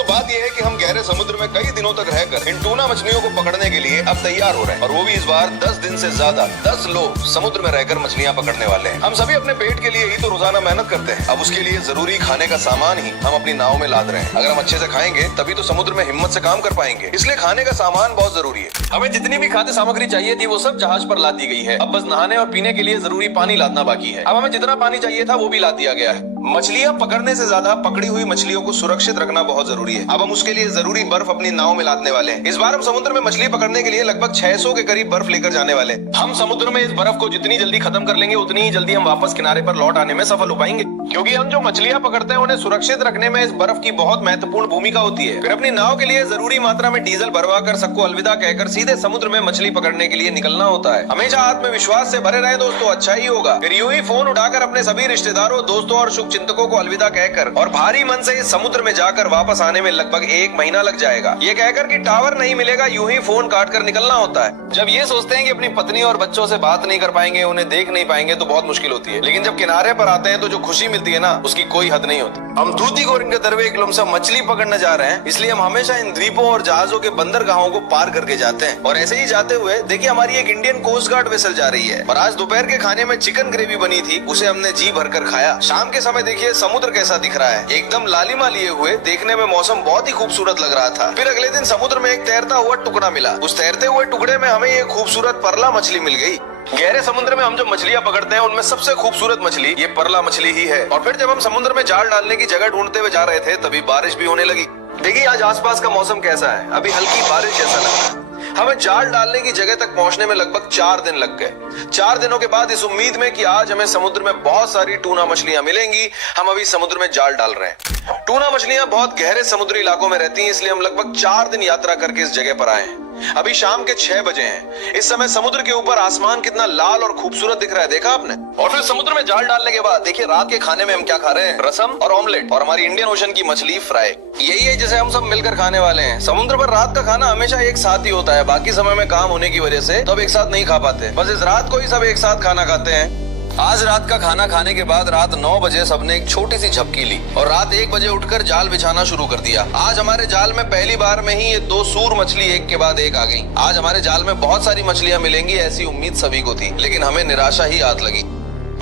दोस्तों बात यह है कि हम गहरे समुद्र में कई दिनों तक रहकर इन टूना मछलियों को पकड़ने के लिए अब तैयार हो रहे हैं, और वो भी इस बार 10 दिन से ज्यादा। 10 लोग समुद्र में रहकर मछलियां पकड़ने वाले हैं। हम सभी अपने पेट के लिए ही तो रोजाना मेहनत करते हैं। अब उसके लिए जरूरी खाने का सामान ही हम अपनी नाव में लाद रहे हैं। अगर हम अच्छे से खाएंगे तभी तो समुद्र में हिम्मत से काम कर पाएंगे। इसलिए खाने का सामान बहुत जरूरी है। हमें जितनी भी खाद्य सामग्री चाहिए थी वो सब जहाज पर लाद दी गई है। अब बस नहाने और पीने के लिए जरूरी पानी लादना बाकी है। अब हमें जितना पानी चाहिए था वो भी लाद दिया गया है। मछलियां पकड़ने से ज्यादा पकड़ी हुई मछलियों को सुरक्षित रखना बहुत जरूरी है। अब हम उसके लिए जरूरी बर्फ अपनी नाव में लादने वाले हैं। इस बार हम समुद्र में मछली पकड़ने के लिए लगभग 600 के करीब बर्फ लेकर जाने वाले हैं। हम समुद्र में इस बर्फ को जितनी जल्दी खत्म कर लेंगे उतनी ही जल्दी हम वापस किनारे पर लौट आने में सफल हो पाएंगे, क्योंकि हम जो मछलियां पकड़ते हैं उन्हें सुरक्षित रखने में इस बर्फ की बहुत महत्वपूर्ण भूमिका होती है। फिर अपनी नाव के लिए जरूरी मात्रा में डीजल भरवा कर सबको अलविदा कहकर सीधे समुद्र में मछली पकड़ने के लिए निकलना होता है। हमेशा आत्मविश्वास से भरे रहे दोस्तों, अच्छा ही होगा। फिर यूं ही फोन उठाकर अपने सभी रिश्तेदारों, दोस्तों और शुभ चिंतकों को अलविदा कहकर और भारी मन से इस समुद्र में जाकर वापस आने में लगभग 1 महीना लग जाएगा। ये कहकर कि टावर नहीं मिलेगा, यूं ही फोन काट कर निकलना होता है। जब ये सोचते हैं कि अपनी पत्नी और बच्चों से बात नहीं कर पाएंगे, उन्हें देख नहीं पाएंगे तो बहुत मुश्किल होती है। लेकिन जब किनारे पर आते हैं तो जो खुशी मिलती है ना, उसकी कोई हद नहीं होती। हम तूतीकोरिन के दरवे एक लुमसा मछली पकड़ने जा रहे हैं, इसलिए हम हमेशा इन द्वीपों और जहाजों के बंदरगाहों को पार करके जाते हैं। और ऐसे ही जाते हुए देखिए हमारी एक इंडियन कोस्ट गार्ड वेसल जा रही है। और आज दोपहर के खाने में चिकन ग्रेवी बनी थी, उसे हमने जी भरकर खाया। शाम के समय देखिए समुद्र कैसा दिख रहा है, एकदम लालिमा लिए हुए। देखने में मौसम बहुत ही खूबसूरत लग रहा था। फिर अगले दिन समुद्र में एक तैरता हुआ टुकड़ा मिला। उस तैरते हुए टुकड़े में हमें एक खूबसूरत परला मछली मिल गई। गहरे समुद्र में हम जो मछलियां पकड़ते हैं उनमें सबसे खूबसूरत मछली ये परला मछली ही है। और फिर जब हम समुद्र में जाल डालने की जगह ढूंढते हुए जा रहे थे तभी बारिश भी होने लगी। देखिए आज आसपास का मौसम कैसा है, अभी हल्की बारिश जैसा लग रहा है। हमें जाल डालने की जगह तक पहुंचने में लगभग 4 दिन लग गए। 4 दिनों के बाद इस उम्मीद में कि आज हमें समुद्र में बहुत सारी टूना मछलियां मिलेंगी, हम अभी समुद्र में जाल डाल रहे हैं। टूना मछलियां बहुत गहरे समुद्री इलाकों में रहती हैं, इसलिए हम लगभग 4 दिन यात्रा करके इस जगह पर आए हैं। अभी शाम के 6 बजे हैं। इस समय समुद्र के ऊपर आसमान कितना लाल और खूबसूरत दिख रहा है, देखा आपने? और फिर समुद्र में जाल डालने के बाद देखिए रात के खाने में हम क्या खा रहे हैं, रसम और ऑमलेट और हमारी इंडियन ओशन की मछली फ्राई। यही है जिसे हम सब मिलकर खाने वाले हैं। समुद्र पर रात का खाना हमेशा एक साथ ही होता है, बाकी समय में काम होने की वजह से तो अब एक साथ नहीं खा पाते। बस इस रात को ही सब एक साथ खाना खाते हैं। आज रात का खाना खाने के बाद रात 9 बजे सबने एक छोटी सी झपकी ली और रात 1 बजे उठकर जाल बिछाना शुरू कर दिया। आज हमारे जाल में पहली बार में ही ये 2 सूर मछली एक के बाद एक आ गई। आज हमारे जाल में बहुत सारी मछलियां मिलेंगी ऐसी उम्मीद सभी को थी, लेकिन हमें निराशा ही हाथ लगी।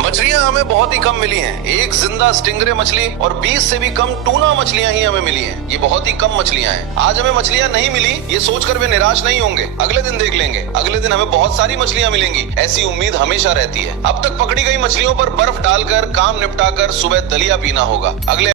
मछलियां हमें बहुत ही कम मिली हैं। एक जिंदा स्टिंगरे मछली और 20 से भी कम टूना मछलियां ही हमें मिली हैं। ये बहुत ही कम मछलियां हैं। आज हमें मछलियां नहीं मिली ये सोचकर वे निराश नहीं होंगे, अगले दिन देख लेंगे। अगले दिन हमें बहुत सारी मछलियां मिलेंगी ऐसी उम्मीद हमेशा रहती है। अब तक पकड़ी गई मछलियों पर बर्फ डालकर काम निपटाकर सुबह दलिया पीना होगा। अगले